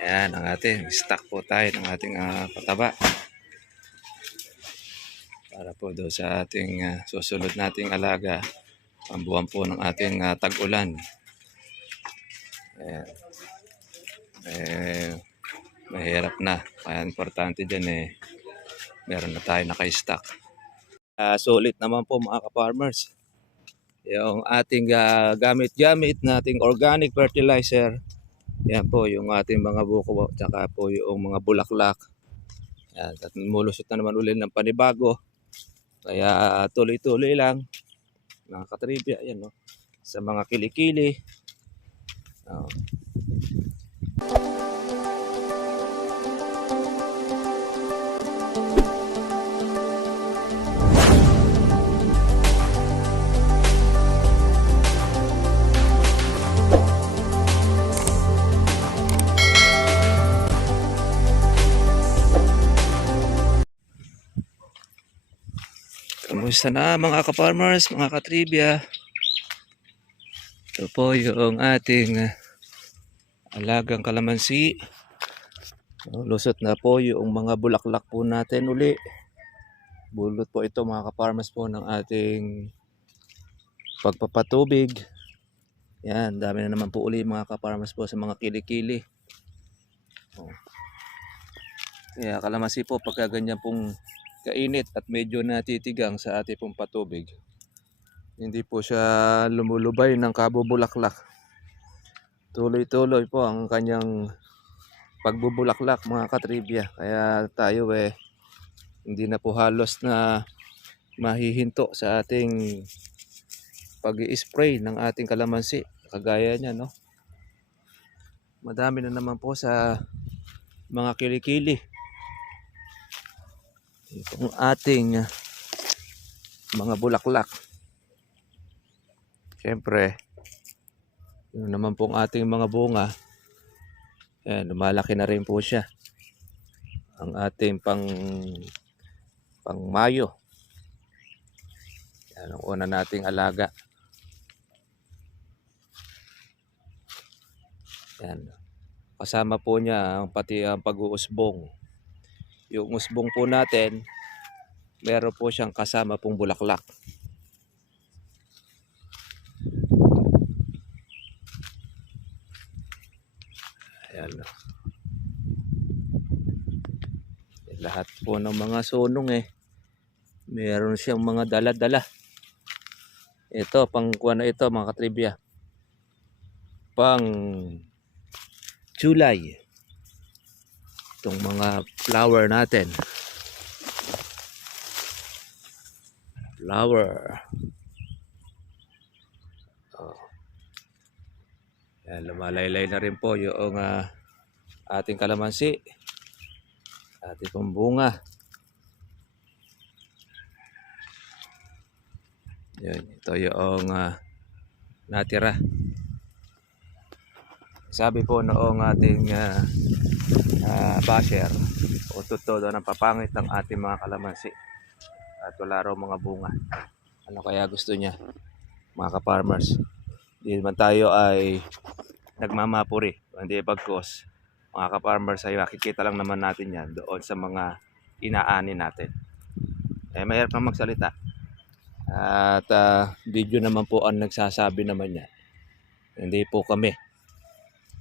Ayan ang ating stock po tayo ng ating pataba. Para po doon sa ating susunod nating alaga. Ang buwan po ng ating tag-ulan. Ayan. Mahirap na. Kaya importante dyan meron na tayo naka-stock. Sulit naman po mga ka-farmers. Yung ating gamit-gamit nating organic fertilizer. Yan po yung ating mga buko. Tsaka po yung mga bulaklak. Yan. At mulusot na naman ulit ng panibago. Kaya tuloy-tuloy lang. Mga katribya. Yan, no? Sa mga kilikili. Oh. Kamusta na mga ka-farmers, mga katribya? Ito po yung ating alagang kalamansi. Lusot na po yung mga bulaklak po natin uli. Bulot po ito mga ka-farmers po ng ating pagpapatubig. Yan, dami na naman po uli mga ka-farmers po sa mga kilikili. Kaya kalamansi po pagka ganyan pong kainit at medyo natitigang sa ating pong patubig, hindi po siya lumulubay ng kabubulaklak. Tuloy-tuloy po ang kanyang pagbubulaklak mga katribya. Kaya tayo hindi na po halos na mahihinto sa ating pag-i-spray ng ating kalamansi. Kagaya niya, no? Madami na naman po sa mga kilikili. Itong ating mga bulaklak. Siyempre, yun naman pong ating mga bunga. Ayan, lumalaki na rin po siya. Ang ating pang Mayo. Yan ang una nating alaga. Yan. Kasama po niya pati ang pag-uusbong. Yung usbong po natin, meron po siyang kasama pong bulaklak. Ayan. Lahat po ng mga sunong meron siyang mga dala-dala. Ito, pang kuwan na ito mga katribya. Pang July. Itong mga flower natin. Flower. Oh. Yan, lumalaylay na rin po yung ating kalamansi. Ating pong bunga. Yan, ito yung natira. Sabi po noong ating basher, todo ng papangit ng ating mga kalamansi at wala raw mga bunga. Ano kaya gusto niya mga ka-farmers? Hindi naman tayo ay nagmamapuri, hindi bagkos mga ka-farmers ay makikita lang naman natin yan doon sa mga inaani natin. Mahirap na magsalita at video naman po ang nagsasabi naman yan, hindi po kami.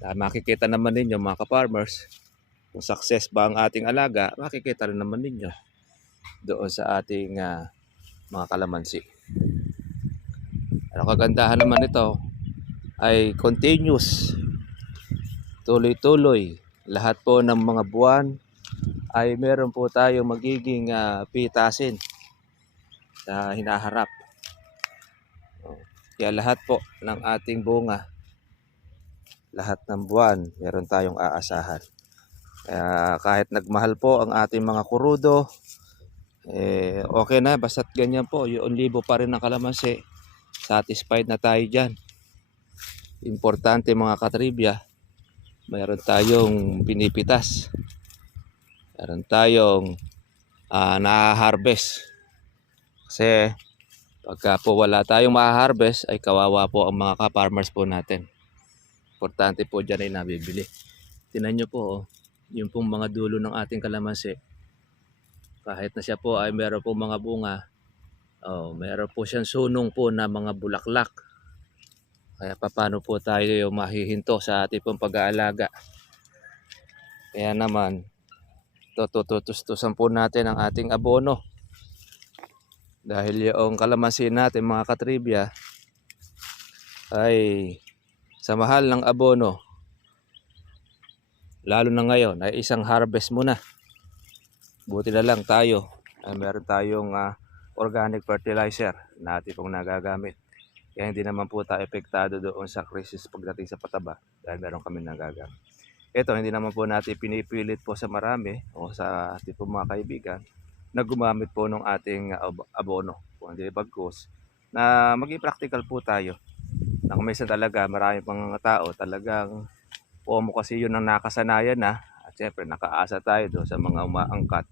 Makikita naman ninyo mga ka-farmers kung success ba ang ating alaga, makikita rin naman ninyo doon sa ating mga kalamansi. Ang kagandahan naman ito ay continuous, tuloy-tuloy. Lahat po ng mga buwan ay meron po tayong magiging pitasin na hinaharap. Kaya lahat po ng ating bunga, lahat ng buwan meron tayong aasahan. Kaya kahit nagmahal po ang ating mga kurudo, okay na, basta't ganyan po, yung libo pa rin ng kalamansi, satisfied na tayo dyan. Importante mga katribya, mayroon tayong pinipitas, mayroon tayong na-harvest. Kasi pagka po wala tayong ma-harvest ay kawawa po ang mga ka-farmers po natin. importante po dyan ay nabibili. Tingnan nyo po, oh, yung pong mga dulo ng ating kalamansi. Kahit na siya po ay meron po mga bunga, oh, meron po siyang sunong po na mga bulaklak. Kaya paano po tayo mahihinto sa ating pong pag-aalaga? Kaya naman, tutustusan po natin ang ating abono. Dahil yung kalamansi natin mga katribya ay sa mahal ng abono, lalo na ngayon ay isang harvest muna. Buti na lang tayo ay meron tayong organic fertilizer na ating pong nagagamit. Kaya hindi naman po tayo epektado doon sa krisis pagdating sa pataba dahil meron kami nagagamit. Ito, hindi naman po natin pinipilit po sa marami o sa ating po mga kaibigan na gumamit po ng ating abono. Kung hindi bagkus, na maging practical po tayo. Na kung minsan talaga marami pang tao talagang pomo kasi yun ang nakasanayan na. At syempre nakaasa tayo doon sa mga umaangkat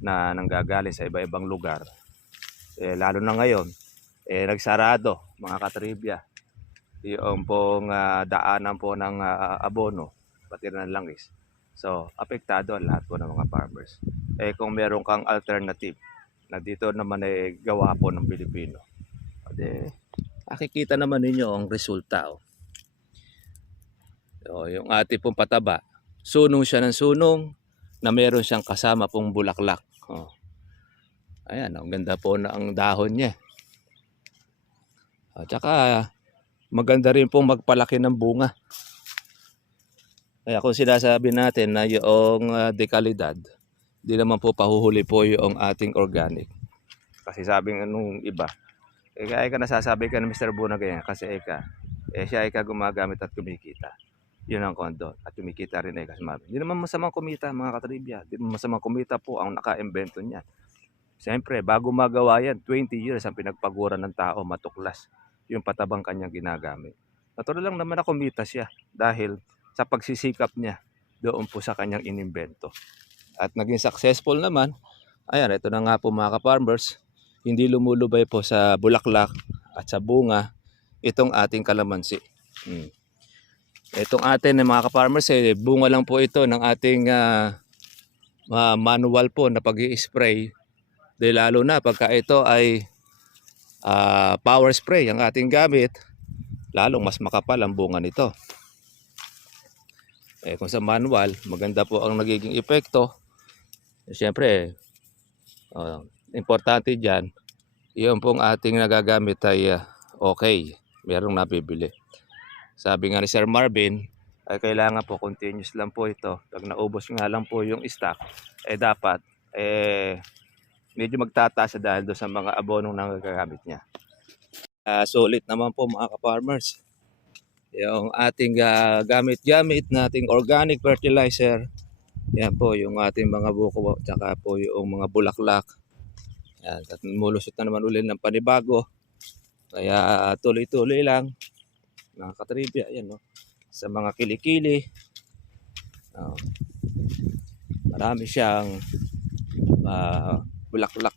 na nanggagaling sa iba-ibang lugar. Lalo na ngayon, nagsarado mga katribya. Yung pong daanan po ng abono, pati na ng langis. So, apektado ang lahat po ng mga farmers. Kung meron kang alternative na dito naman ay gawa po ng Pilipino, makikita naman ninyo ang resulta. So, yung ating pong pataba, sunong siya ng sunong na meron siyang kasama pong bulaklak. Ayan, ang ganda po na ang dahon niya. At saka maganda rin pong magpalaki ng bunga. Kaya kung sinasabi natin na yung dekalidad, di naman po pahuhuli po yung ating organic. Kasi sabi ng anong iba, kaya nasasabi ka ng Mr. Buna ganyan kasi siya gumagamit at kumikita. Yun ang kondo at kumikita rin kasi mabi. Hindi naman masamang kumita mga katribya. Hindi naman masamang kumita po ang naka-invento niyan. Siyempre, bago magawa yan, 20 years ang pinagpaguran ng tao matuklas yung patabang kanyang ginagamit. Natural lang naman na kumita siya dahil sa pagsisikap niya doon po sa kanyang inimbento. At naging successful naman, ayan, ito na nga po mga ka-farmers, hindi lumulubay po sa bulaklak at sa bunga itong ating kalamansi. Itong atin mga ka-farmers, bunga lang po ito ng ating manual po na pag-i-spray. Dahil lalo na pagka ito ay power spray ang ating gamit, lalong mas makapal ang bunga nito. Kung sa manual, maganda po ang nagiging epekto. Siyempre, importante dyan, yung pong ating nagagamit ay okay, merong nabibili. Sabi nga ni Sir Marvin, ay kailangan po continuous lang po ito. Pag naubos nga lang po yung stock, dapat medyo magtataas dahil doon sa mga abonong nagagamit niya. Sulit naman po mga ka-farmers. Yung ating gamit-gamit nating organic fertilizer, yan po yung ating mga buko at saka po yung mga bulaklak. Yan, at mulusot na naman ulit ng panibago. Kaya tuloy-tuloy lang mga katribya, yan, no? Sa mga kilikili, marami siyang bulaklak.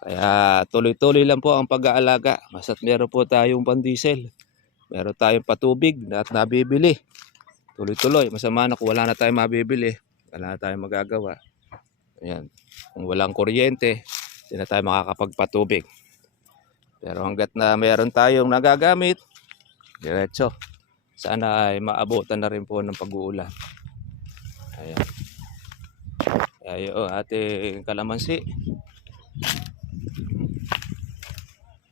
Kaya tuloy-tuloy lang po ang pag-aalaga. Basta't meron po tayong pandiesel, meron tayong patubig at nabibili. Tuloy-tuloy. Masama na kung wala na tayong mabibili, wala na tayong magagawa. Ayan. Kung walang kuryente, hindi na tayo makakapagpatubig. Pero hanggat na meron tayong nagagamit, diretso. Sana ay maabutan na rin po ng pag-uulan. Ayan. Kaya yung ating kalamansi.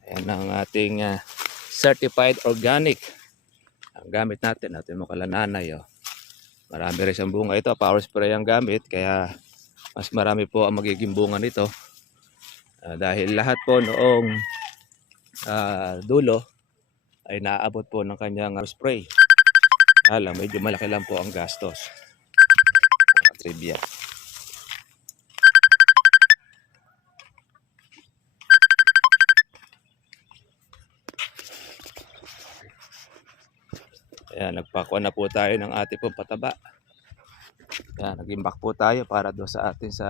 Ayan ang ating certified organic. Ang gamit natin mo kalananay. Marami rin siyang bunga ito. Power spray ang gamit. Kaya mas marami po ang magiging bunga nito. Dahil lahat po noong dulo ay naaabot po ng kanyang spray. Medyo malaki lang po ang gastos. Trivia. Ayan, nagpakuha na po tayo ng ating pong pataba. Ayan, nag-imbak po tayo para doon sa atin sa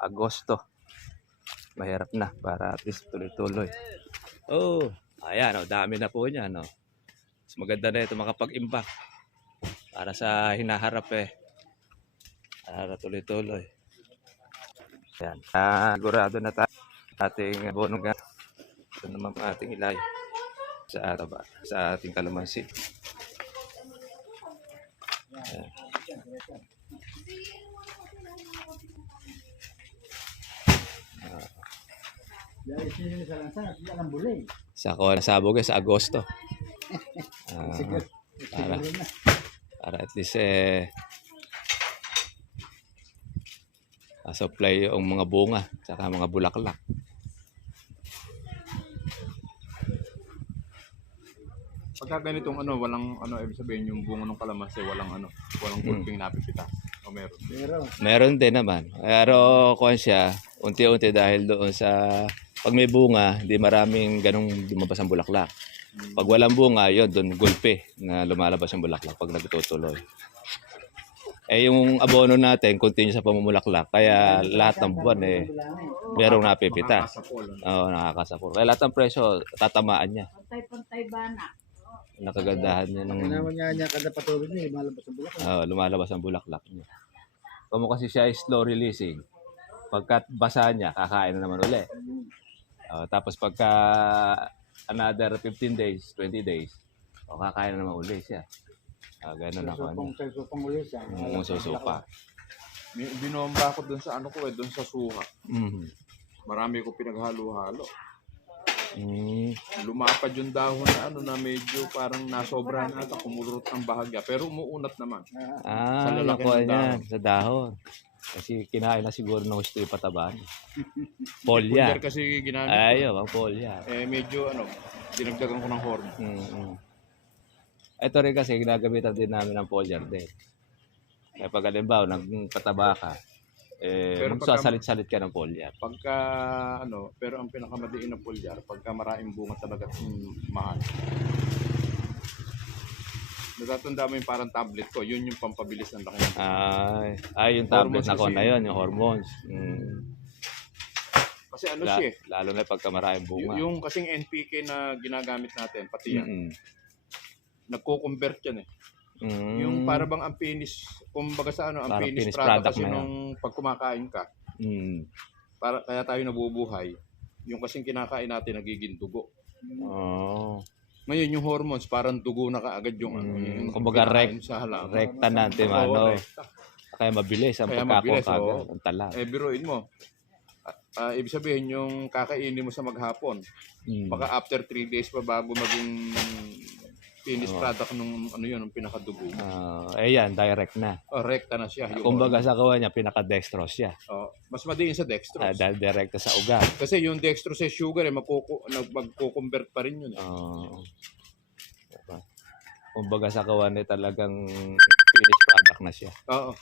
Agosto. Mahirap na para at least tuloy-tuloy. Ayan, dami na po niya, no. Mas maganda na ito makapag-imbak para sa hinaharap para tuloy-tuloy. Yan. Sigurado na tayo ating abono nga. Ito naman ang ating ilay sa ating kalamansi. Yan. Sa sabog sa Agosto. Para at least supply yung mga bunga saka mga bulaklak. Pagka ganitong walang ibig sabihin yung bunga ng kalamansi, walang gulping napipitas. O meron? Meron din naman. Pero kuwan siya, unti-unti dahil doon sa pag may bunga, hindi maraming ganong lumabas ang bulaklak. Pag walang bunga, yun, doon gulpe na lumalabas ang bulaklak pag nagtutuloy. Yung abono natin, continue sa pamumulaklak. Kaya lahat ng buwan, merong napipitas. Oo, nakakasapol. Kaya lahat ng presyo, tatamaan niya. Pantay-pantay ba na? Nakagandahan niya ng... Naman niya kada patuloy niya, lumalabas ang bulaklak. Oo, lumalabas ang bulaklak niya. Kung kasi siya ay slow releasing, pagkat basa niya, kakain na naman uli. Tapos pagka another 15 days, 20 days, kakain na naman uli siya. Ganun ako. Susupang uli siya. Susupa. Binomba ko doon sa doon sa suha. Mm-hmm. Marami ko pinaghalo-halo. Mm. Lumapad yung dahon na medyo parang nasobra na ata, kumulurot ng bahagya. Pero umuunat naman. Sa lalaki ng dahon. Sa dahon. Kasi kinain na siguro ng gusto yung patabaan. Polya. Pulgar kasi ginamit ko. Ayaw, ang polya. Medyo dinagdagan ko ng horn. Mm-hmm. Ito rin kasi ginagamitan din namin ng foliar din. Kaya pag halimbawa, nagpataba ka, magsasalit-salit ka ng foliar. Pagka, pero ang pinakamadiin ng foliar, pagka maraming bunga talaga mahal. Natatanda mo yung parang tablet ko, yun yung pampabilis ng laki. Yung tablet na ko na yun, yung hormones. Kasi siya lalo na pagka maraming bunga. Yung kasing NPK na ginagamit natin, pati yan. Nagko-convert yan . Yung para bang ang finish, kumbaga sa ang finish product kasi nung pag kumakain ka. Para kaya tayo nabubuhay. Yung kasing kinakain natin nagiging dugo. Ngayon yung hormones parang dugo na kaagad yung kumbaga sa halaman. Rekta natin kaya mabilis ang pagkakuha kagad, ang tala. Biruin mo. Ibig sabihin yung kakainin mo sa maghapon. Baka after 3 days pa bago maging finished product nung yung pinakadugo. Yan, direct na. Rekta na siya. Kumbaga sa kawan niya, pinaka-dextrose siya. Mas madiin sa dextrose. Dahil direkta sa ugat. Kasi yung dextrose sa sugar, magko-convert pa rin yun. Diba? Kumbaga sa kawan niya talagang finished product na siya. Oo.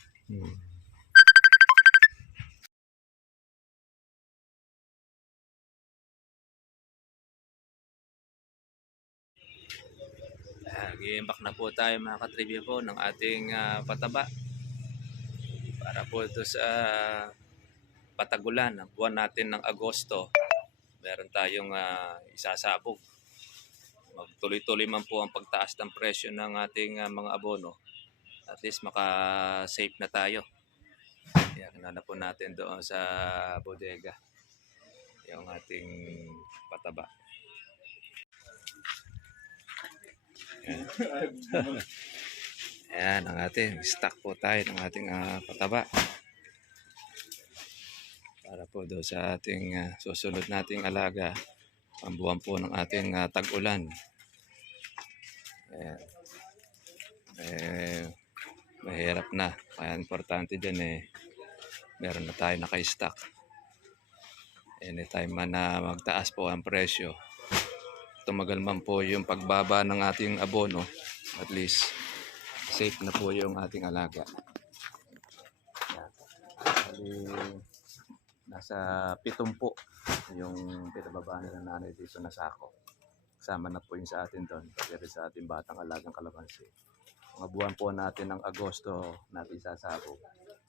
Nag-iimbak na po tayo mga katribya po ng ating pataba para po ito sa patagulan ng buwan natin ng Agosto. Meron tayong isasabog. Magtuloy-tuloy man po ang pagtaas ng presyo ng ating mga abono. At least maka-safe na tayo. Yan, na po natin doon sa bodega yung ating pataba. Ayan ang ating stock po tayo ng ating pataba para po doon sa ating susunod nating alaga ang buwan po ng ating tag-ulan. Mahirap na, kaya importante dyan meron na tayo naka-stock. Anytime man na magtaas po ang presyo, tumagal man po yung pagbaba ng ating abono, at least safe na po yung ating alaga. Nasa 7 po yung pinababa nila nanay dito na sako. Kasama na po yung sa atin doon, pagkari sa ating batang alagang kalamansi. Mga buwan po natin ng Agosto natin sasabog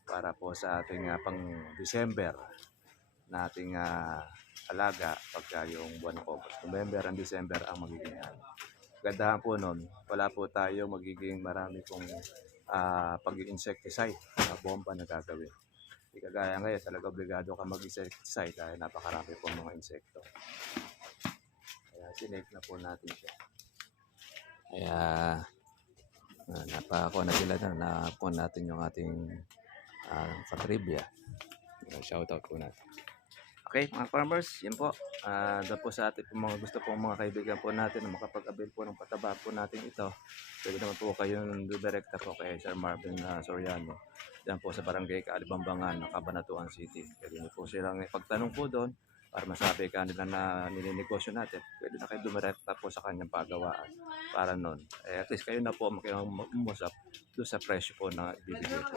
para po sa ating pang December nating alaga pagka yung buwan ng August. November and December ang magiging Gandahan po nun, wala po tayo magiging marami pong pag-insecticide na bomba na gagawin. Hindi kagaya ngayon, talaga obligado ka mag-insecticide dahil napakarami po mga insekto. Kaya sinake na po natin siya. Kaya napakuha na sila na, nakuha natin yung ating katribya. Shoutout po natin. Okay, mga farmers, yun po. Doon po sa ating mga gusto pong mga kaibigan po natin na makapag-avail po ng pataba po natin ito. Pwede naman po kayong direkta po kay Sir Marvin Soriano. Diyan po sa Barangay Kaalibambangan, Cabanatuan City. Pwede niyo po silang ipagtanong po doon para masabi ka nila na nininegosyo natin. Pwede na kayo dumirekta po sa kanyang pagawaan para nun. At least kayo na po makiusap doon sa presyo po na ibibigay po.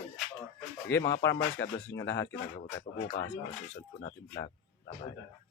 Sige mga farmers, God bless nyo lahat. Kinagawa tayo po bukas para susunod po natin vlog. Bye-bye.